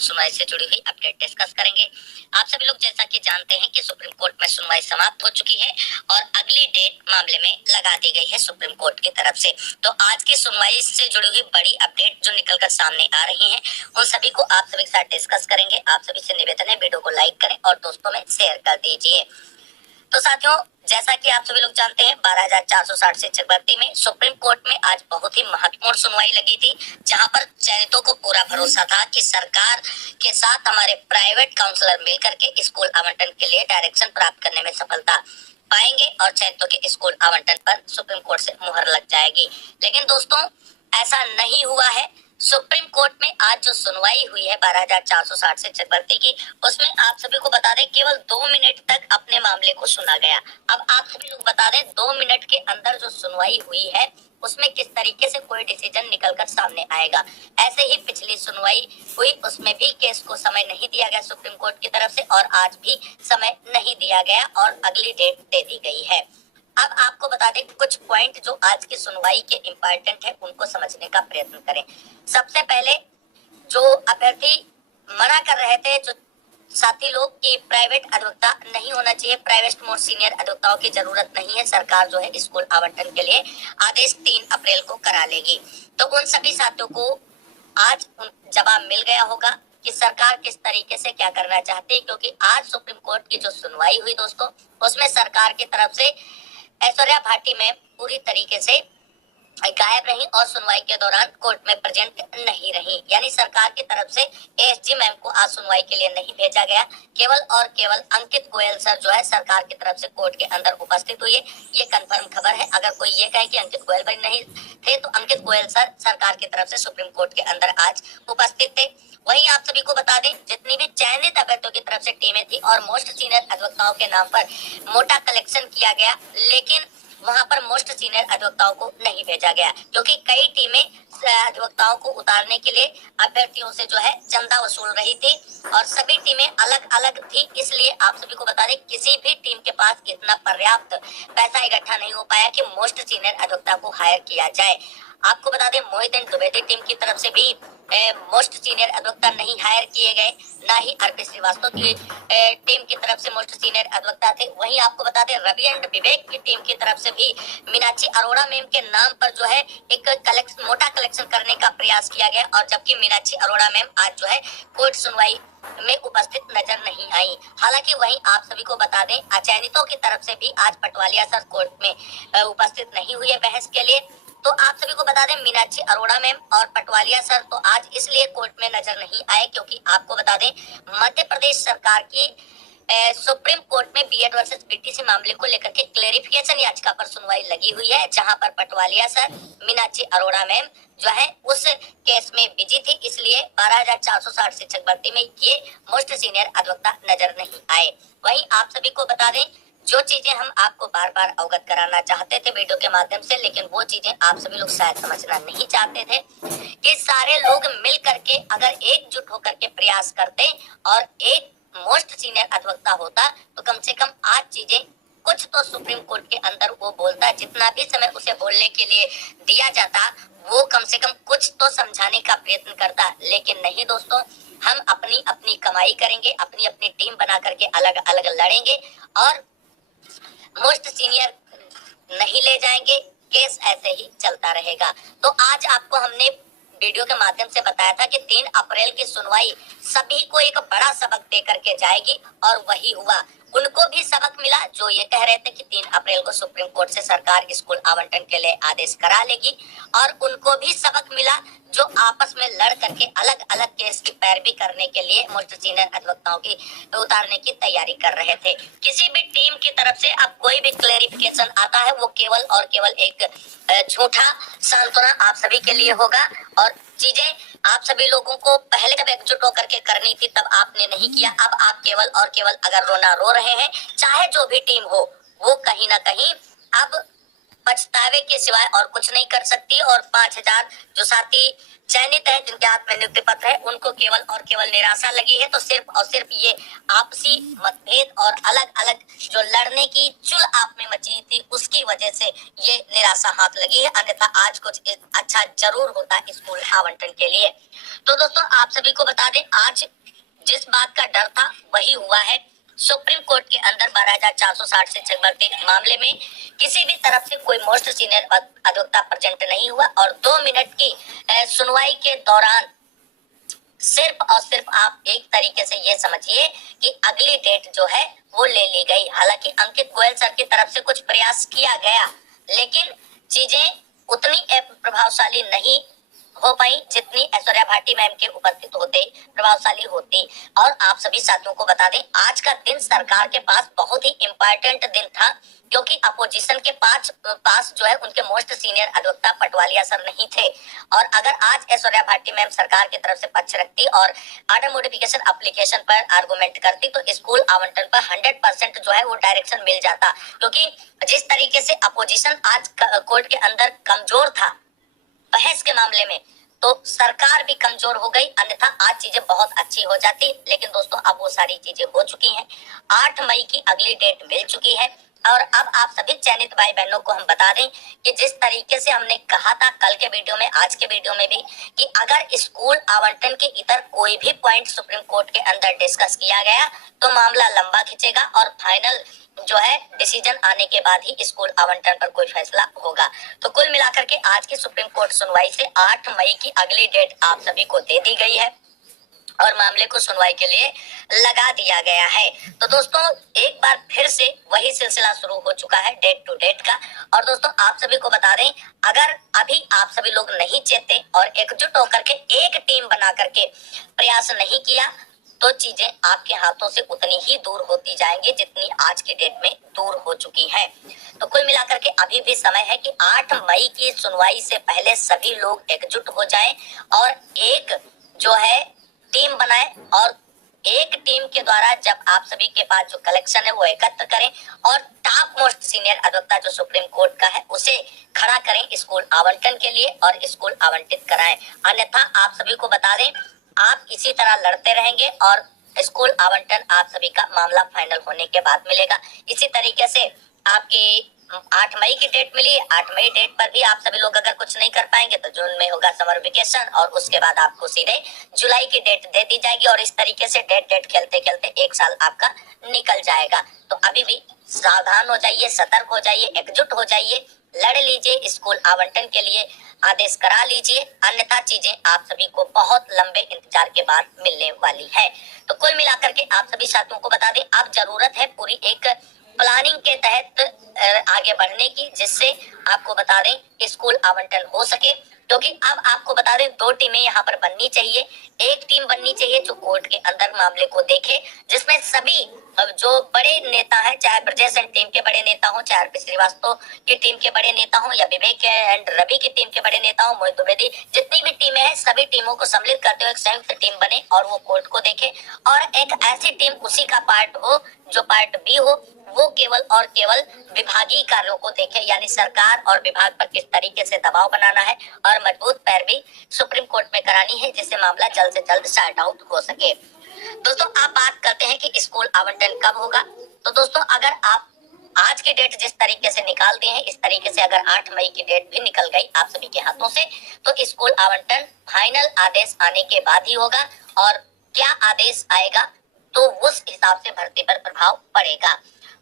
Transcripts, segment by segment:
सुनवाई से जुड़ी हुई अपडेट डिस्कस करेंगे। आप सभी लोग जैसा कि जानते हैं कि सुप्रीम कोर्ट में सुनवाई समाप्त हो चुकी है और अगली डेट मामले में लगा दी गई है सुप्रीम कोर्ट की तरफ से। तो आज की सुनवाई से जुड़ी हुई बड़ी अपडेट जो निकलकर सामने आ रही है उन सभी को आप सभी के साथ डिस्कस करेंगे। आप सभी से निवेदन है वीडियो को लाइक करें और दोस्तों में शेयर कर दीजिए। तो साथियों, जैसा कि आप सभी लोग जानते हैं 12,460 शिक्षक भर्ती में सुप्रीम कोर्ट में आज बहुत ही महत्वपूर्ण सुनवाई लगी थी, जहां पर चयनितों को पूरा भरोसा था कि सरकार के साथ हमारे प्राइवेट काउंसलर मिलकर के स्कूल आवंटन के लिए डायरेक्शन प्राप्त करने में सफलता पाएंगे और चयनितों के स्कूल आवंटन पर सुप्रीम कोर्ट से मुहर लग जाएगी। लेकिन दोस्तों, ऐसा नहीं हुआ है। सुप्रीम कोर्ट में आज जो सुनवाई हुई है 12,460 शिक्षक भर्ती की, उसमें आप सभी को बता दें केवल 2 मिनट तक अपने मामले को सुना गया। अब आप सभी लोग बता दें 2 मिनट के अंदर जो सुनवाई हुई है उसमें किस तरीके से कोई डिसीजन निकलकर सामने आएगा। ऐसे ही पिछली सुनवाई हुई, उसमें भी केस को समय नहीं दिया गया सुप्रीम कोर्ट की तरफ से और आज भी समय नहीं दिया गया और अगली डेट दे दी गई है। अब आपको बता दें कुछ पॉइंट जो आज की सुनवाई के इम्पोर्टेंट है उनको समझने का प्रयत्न करें। सबसे पहले जो अभ्यर्थी मना कर रहे थे जो साथी लोग कि प्राइवेट अधिवक्ता नहीं होना चाहिए, प्राइवेट मोस्ट सीनियर अधिवक्ताओं की जरूरत नहीं है, सरकार जो है स्कूल आवंटन के लिए आदेश 3 अप्रैल को करा लेगी। तो उन सभी साथियों को आज जवाब मिल गया होगा कि सरकार किस तरीके से क्या करना चाहती है, क्योंकि आज सुप्रीम कोर्ट की जो सुनवाई हुई दोस्तों उसमें सरकार की तरफ से ऐश्वर्या भाटी मैम पूरी तरीके से गायब रही और सुनवाई के दौरान कोर्ट में प्रेजेंट नहीं रही। यानी सरकार की तरफ से एएसजी मैम को आज सुनवाई के लिए नहीं भेजा गया। केवल और केवल अंकित गोयल सर जो है सरकार की तरफ से कोर्ट के अंदर उपस्थित हुए। ये कंफर्म खबर है। अगर कोई ये कहे कि अंकित गोयल भाई नहीं थे तो अंकित गोयल सर सरकार की तरफ से सुप्रीम कोर्ट के अंदर आज उपस्थित थे। वहीं आप सभी को बता दें जितनी भी चयनित अभ्यर्थियों की तरफ से टीमें थी और मोस्ट सीनियर अधिवक्ताओं के नाम पर मोटा कलेक्शन किया गया, लेकिन वहां पर मोस्ट सीनियर अधिवक्ताओं को नहीं भेजा गया क्योंकि कई टीमें अधिवक्ताओं को उतारने के लिए अभ्यर्थियों से जो है चंदा वसूल रही थी और सभी टीमें अलग अलग थी। इसलिए आप सभी को बता दें किसी भी टीम के पास इतना पर्याप्त पैसा इकट्ठा नहीं हो पाया कि मोस्ट सीनियर अधिवक्ता को हायर किया जाए। आपको बता दें मोहित एंड द्विवेदी टीम की तरफ से भी मोस्ट सीनियर अधिवक्ता नहीं हायर किए गए, ना ही आरपी श्रीवास्तव की टीम की तरफ से मोस्ट सीनियर अधिवक्ता थे। वहीं आपको बता दें रवि एंड विवेक की टीम की तरफ से भी मीनाक्षी अरोड़ा मैम के नाम पर जो है एक मोटा कलेक्शन करने का प्रयास किया गया और जबकि मीनाक्षी अरोड़ा मैम आज जो है कोर्ट सुनवाई में उपस्थित नजर नहीं आई। हालांकि वहीं आप सभी को बता दें चयनितों की तरफ से भी आज पटवालिया सर कोर्ट में उपस्थित नहीं हुए बहस के लिए। तो आप सभी को बता दें मीनाक्षी अरोड़ा मैम और पटवालिया सर तो आज इसलिए कोर्ट में नजर नहीं आए क्योंकि आपको बता दें मध्य प्रदेश सरकार की सुप्रीम कोर्ट में बीएड वर्सेस बीटीसी मामले को लेकर के क्लेरिफिकेशन याचिका पर सुनवाई लगी हुई है, जहां पर पटवालिया सर मीनाक्षी अरोड़ा मैम जो है उस केस में बिजी थी, इसलिए 12,460 शिक्षक भर्ती में ये मोस्ट सीनियर अधिवक्ता नजर नहीं आए। वहीं आप सभी को बता दें जो चीजें हम आपको बार बार अवगत कराना चाहते थे वीडियो के माध्यम से, लेकिन वो चीजें आप सभी लोग शायद समझना नहीं चाहते थे कि सारे लोग मिल करके अगर एकजुट होकर के प्रयास करते और एक मोस्ट सीनियर अधिवक्ता होता तो कम से कम आज चीजें कुछ तो सुप्रीम कोर्ट के अंदर वो बोलता, जितना भी समय उसे बोलने के लिए दिया जाता वो कम से कम कुछ तो समझाने का प्रयत्न करता। लेकिन नहीं दोस्तों, हम अपनी अपनी कमाई करेंगे, अपनी अपनी टीम बना करके अलग अलग लड़ेंगे और मोस्ट सीनियर नहीं ले जाएंगे, केस ऐसे ही चलता रहेगा। तो आज आपको हमने वीडियो के माध्यम से बताया था कि 3 अप्रैल की सुनवाई सभी को एक बड़ा सबक दे करके जाएगी और वही हुआ। उनको भी सबक मिला जो ये कह रहे थे कि 3 अप्रैल को सुप्रीम कोर्ट से सरकार स्कूल आवंटन के लिए आदेश करा लेगी और उनको भी सबक मिला जो आपस में लड़ करके अलग अलग केस की पैरवी करने के लिए मोस्ट सीनियर अधिवक्ताओं की उतारने की तैयारी कर रहे थे। किसी भी टीम की तरफ से अब कोई भी क्लेरिफिकेशन आता है वो केवल और केवल एक झूठा सांत्वना आप सभी के लिए होगा और चीजें आप सभी लोगों को पहले जब एकजुट होकर के करनी थी तब आपने नहीं किया। अब आप केवल और केवल अगर रोना रो रहे हैं, चाहे जो भी टीम हो वो कहीं ना कहीं अब पछतावे के सिवाय और कुछ नहीं कर सकती और 5,000 जो साथी चयनित है, जिनके हाथ में नियुक्ति पत्र है, उनको केवल और केवल निराशा लगी है। तो सिर्फ और सिर्फ ये आपसी मतभेद और अलग अलग जो लड़ने की चुल आप में मची थी, उसकी वजह से ये निराशा हाथ लगी है। अन्यथा आज कुछ अच्छा जरूर होता स्कूल आवंटन के लिए। तो दोस्तों आप सभी को बता दें, आज जिस बात का डर था वही हुआ है। सुप्रीम कोर्ट के अंदर 12,460 शिक्षक भर्ती मामले में किसी भी तरफ से कोई मोस्ट सीनियर अधिवक्ता प्रेजेंट नहीं हुआ और 2 मिनट की सुनवाई के दौरान सिर्फ और सिर्फ आप एक तरीके से ये समझिए कि अगली डेट जो है वो ले ली गई। हालांकि अंकित गोयल सर की तरफ से कुछ प्रयास किया गया, लेकिन चीजें उतनी प्रभावशाली नहीं हो पाई जितनी ऐश्वर्या भाटी मैम के उपस्थित होते प्रभावशाली होती। और आप सभी साथियों को बता दें, आज का दिन सरकार के पास बहुत ही इम्पोर्टेंट दिन था, क्योंकि अपोजिशन के पास जो है उनके मोस्ट सीनियर अधिवक्ता पटवालिया सर नहीं थे। और अगर आज ऐश्वर्या भाटी मैम सरकार की तरफ से पक्ष रखती और ऑर्डर मॉडिफिकेशन एप्लीकेशन पर आर्गुमेंट करती, तो स्कूल आवंटन पर 100% जो है वो डायरेक्शन मिल जाता। क्योंकि जिस तरीके से अपोजिशन आज कोर्ट के अंदर कमजोर था बहस के मामले में, तो सरकार भी कमजोर हो गई, अन्यथा आज चीजें बहुत अच्छी हो जाती। लेकिन दोस्तों अब वो सारी चीजें हो चुकी हैं। 8 मई की अगली डेट मिल चुकी है। और अब आप सभी चयनित भाई बहनों को हम बता दें कि जिस तरीके से हमने कहा था कल के वीडियो में, आज के वीडियो में भी, कि अगर स्कूल आवंटन के इतर कोई भी पॉइंट सुप्रीम कोर्ट के अंदर डिस्कस किया गया तो मामला लंबा खिंचेगा और फाइनल जो है डिसीजन आने के बाद ही स्कूल आवंटन पर कोई फैसला होगा। तो कुल मिलाकर के आज की सुप्रीम कोर्ट सुनवाई से 8 मई की अगली डेट आप सभी को दे दी गई है और मामले को सुनवाई के लिए लगा दिया गया है। तो दोस्तों एक बार फिर से वही सिलसिला शुरू हो चुका है डेट टू डेट का। और दोस्तों आप सभी को बता दें, अगर अभी आप सभी लोग नहीं चेते और एकजुट होकर के एक टीम बना करके प्रयास नहीं किया, तो चीजें आपके हाथों से उतनी ही दूर होती जाएंगी जितनी आज की डेट में दूर हो चुकी है। तो कुल मिलाकर के अभी भी समय है कि 8 मई की सुनवाई से पहले सभी लोग एकजुट हो जाएं और एक जो है टीम बनाए और एक टीम के द्वारा जब आप सभी के पास जो कलेक्शन है वो एकत्र करें और टॉप मोस्ट सीनियर अधिवक्ता जो सुप्रीम कोर्ट का है उसे खड़ा करें स्कूल आवंटन के लिए और स्कूल आवंटित कराएं। अन्यथा आप सभी को बता दें, आप इसी तरह लड़ते रहेंगे और स्कूल आवंटन आप सभी का मामला फाइनल होने के बाद मिलेगा। इसी तरीके से आपकी 8 मई की डेट मिली, 8 मई डेट पर भी आप सभी लोग अगर कुछ नहीं कर पाएंगे तो जून में होगा समर वेकेशन और उसके बाद आपको सीधे जुलाई की डेट दे दी जाएगी और इस तरीके से डेट खेलते खेलते 1 साल आपका निकल जाएगा। तो अभी भी सावधान हो जाइए, सतर्क हो जाइए, एकजुट हो जाइए, लड़ लीजिए, स्कूल आवंटन के लिए आदेश करा लीजिए, अन्यथा चीजें आप सभी को बहुत लंबे इंतजार के बाद मिलने वाली है। तो कुल मिलाकर के आप सभी साथियों को बता दें, अब जरूरत है पूरी एक प्लानिंग के तहत आगे बढ़ने की, जिससे आपको बता दें स्कूल आवंटन हो सके। क्योंकि अब आपको बता दें 2 टीमें यहाँ पर बननी चाहिए। एक टीम बननी चाहिए जो कोर्ट के अंदर मामले को देखे, जिसमें सभी जो बड़े नेता हैं, चाहे ब्रजेश एंड टीम के बड़े नेता हो, चाहे आरपी श्रीवास्तव की टीम के बड़े नेता हो या विवेक एंड रवि की टीम के बड़े नेता हो, मोहित द्विवेदी, जितनी भी टीमें हैं सभी टीमों को सम्मिलित करते हुए एक संयुक्त टीम बने और वो कोर्ट को देखे। और एक ऐसी टीम उसी का पार्ट हो जो पार्ट बी हो, वो केवल और केवल विभागीय कार्यों को देखे, यानी सरकार और विभाग पर किस तरीके से दबाव बनाना है और मजबूत पैरवी सुप्रीम कोर्ट में करानी है, जिससे मामला जल्द से जल्द सॉर्ट आउट हो सके। दोस्तों आप बात करते हैं कि स्कूल आवंटन कब होगा। तो दोस्तों अगर आप आज की डेट जिस तरीके से निकाल दी है, इस तरीके से अगर 8 मई की डेट भी निकल गई आप सभी के हाथों से, तो स्कूल आवंटन फाइनल आदेश आने के बाद ही होगा। और क्या आदेश आएगा तो उस हिसाब से भर्ती पर प्रभाव पड़ेगा।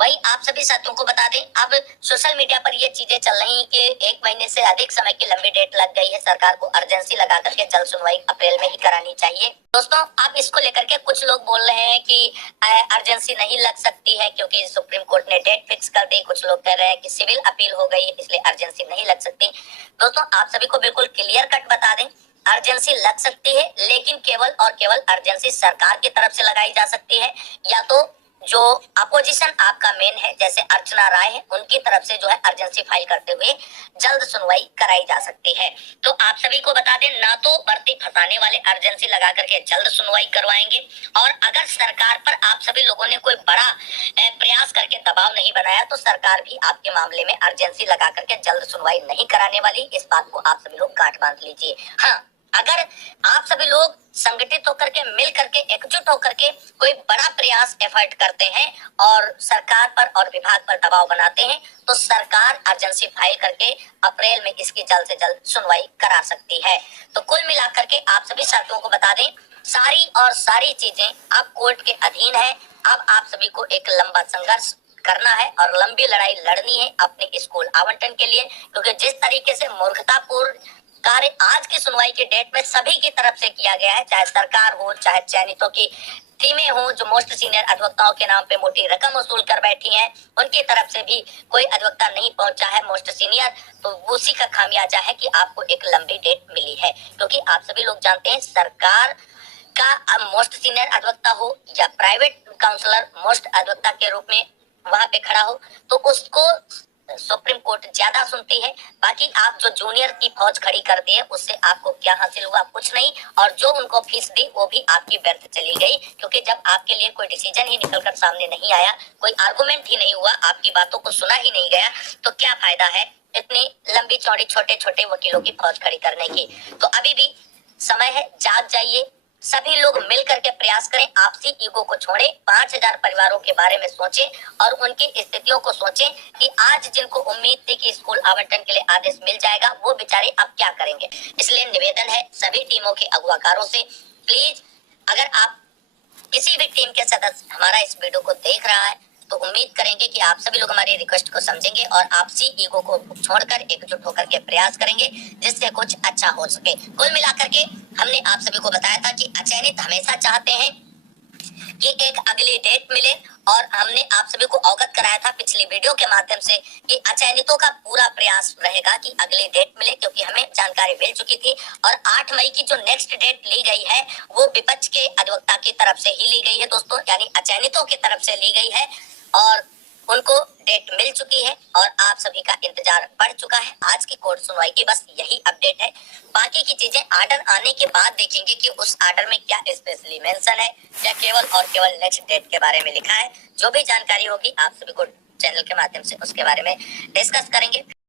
वही आप सभी साथियों को बता दें, अब सोशल मीडिया पर ये चीजें चल रही हैं कि 1 महीने से अधिक समय की लंबी डेट लग गई है, सरकार को अर्जेंसी लगा करके जल्द सुनवाई अप्रैल में ही करानी चाहिए। दोस्तों अब इसको लेकर के कुछ लोग बोल रहे हैं कि अर्जेंसी नहीं लग सकती है क्योंकि सुप्रीम कोर्ट ने डेट फिक्स कर दी। कुछ लोग कह रहे हैं कि सिविल अपील हो गई इसलिए अर्जेंसी नहीं लग सकती। दोस्तों आप सभी को बिल्कुल क्लियर कट बता दें, अर्जेंसी लग सकती है, लेकिन केवल और केवल अर्जेंसी सरकार की तरफ से लगाई जा सकती है, या तो जो अपोजिशन आपका मेन है जैसे अर्चना राय है उनकी तरफ से जो है अर्जेंसी फाइल करते हुए जल्द सुनवाई कराई जा सकती है। तो आप सभी को बता दें, ना तो भर्ती फंसाने वाले अर्जेंसी लगा करके जल्द सुनवाई करवाएंगे, और अगर सरकार पर आप सभी लोगों ने कोई बड़ा प्रयास करके दबाव नहीं बनाया तो सरकार भी आपके मामले में अर्जेंसी लगा करके जल्द सुनवाई नहीं कराने वाली। इस बात को आप सभी लोग गांठ बांध लीजिए। हाँ, अगर आप सभी लोग संगठित होकर के, मिल करके, एकजुट होकर के कोई बड़ा प्रयास एफर्ट करते हैं और सरकार पर और विभाग पर दबाव बनाते हैं, तो सरकार अर्जेंसी फाइल करके अप्रैल में इसकी जल्द से जल्द सुनवाई करा सकती है। तो कुल मिलाकर के आप सभी साथियों को बता दें, सारी चीजें अब कोर्ट के अधीन है। अब आप सभी को एक लंबा संघर्ष करना है और लंबी लड़ाई लड़नी है अपने स्कूल आवंटन के लिए, क्योंकि जिस तरीके से मूर्खतापूर्ण कार्य आज की सुनवाई के डेट में सभी की तरफ से किया गया है, चाहे सरकार हो, चाहे चयनितों की टीमें हो जो मोस्ट सीनियर अधिवक्ताओं के नाम पे मोटी रकम वसूल कर बैठी हैं, उनकी तरफ से भी कोई अधिवक्ता नहीं पहुंचा है मोस्ट सीनियर, तो उसी का खामियाजा है कि आपको एक लंबी डेट मिली है। क्योंकि आप सभी लोग जानते हैं, सरकार का अब मोस्ट सीनियर अधिवक्ता हो या प्राइवेट काउंसलर मोस्ट अधिवक्ता के रूप में वहां पे खड़ा हो, तो उसको सुप्रीम कोर्ट ज्यादा सुनती है। बाकी आप जो जूनियर की फौज खड़ी कर दी है, उससे आपको क्या हासिल हुआ? कुछ नहीं। और जो उनको फीस दी वो भी आपकी व्यर्थ चली गई, क्योंकि जब आपके लिए कोई डिसीजन ही निकल कर सामने नहीं आया, कोई आर्गुमेंट ही नहीं हुआ, आपकी बातों को सुना ही नहीं गया, तो क्या फायदा है इतनी लंबी चौड़ी छोटे छोटे वकीलों की फौज खड़ी करने की? तो अभी भी समय है, जाग जाइए, सभी लोग मिल करके प्रयास करें, आपसी ईगो को छोड़ें, 5000 परिवारों के बारे में सोचें और उनकी स्थितियों को सोचें कि आज जिनको उम्मीद थी कि स्कूल आवंटन के लिए आदेश मिल जाएगा, वो बेचारे अब क्या करेंगे। इसलिए निवेदन है सभी टीमों के अगुवाकारों से, प्लीज अगर आप किसी भी टीम के सदस्य हमारा इस वीडियो को देख रहा है, तो उम्मीद करेंगे कि आप सभी लोग हमारी रिक्वेस्ट को समझेंगे और आपसी ईगो को छोड़कर एकजुट होकर के प्रयास करेंगे, जिससे कुछ अच्छा हो सके। कुल मिलाकर के हमने आप सभी को बताया था कि अचयनित हमेशा चाहते हैं कि एक अगली डेट मिले, और हमने आप सभी को अवगत कराया था पिछली वीडियो के माध्यम से कि अचयनितों का पूरा प्रयास रहेगा कि अगली डेट मिले, क्योंकि हमें जानकारी मिल चुकी थी। और 8 मई की जो नेक्स्ट डेट ली गई है, वो विपक्ष के अधिवक्ता की तरफ से ही ली गई है दोस्तों, यानी अचयनितों की तरफ से ली गई है और उनको डेट मिल चुकी है और आप सभी का इंतजार बढ़ चुका है। आज की कोर्ट सुनवाई की बस यही अपडेट है। बाकी की चीजें आर्डर आने के बाद देखेंगे कि उस आर्डर में क्या स्पेशली मेंशन है या केवल और केवल नेक्स्ट डेट के बारे में लिखा है। जो भी जानकारी होगी आप सभी को चैनल के माध्यम से उसके बारे में डिस्कस करेंगे।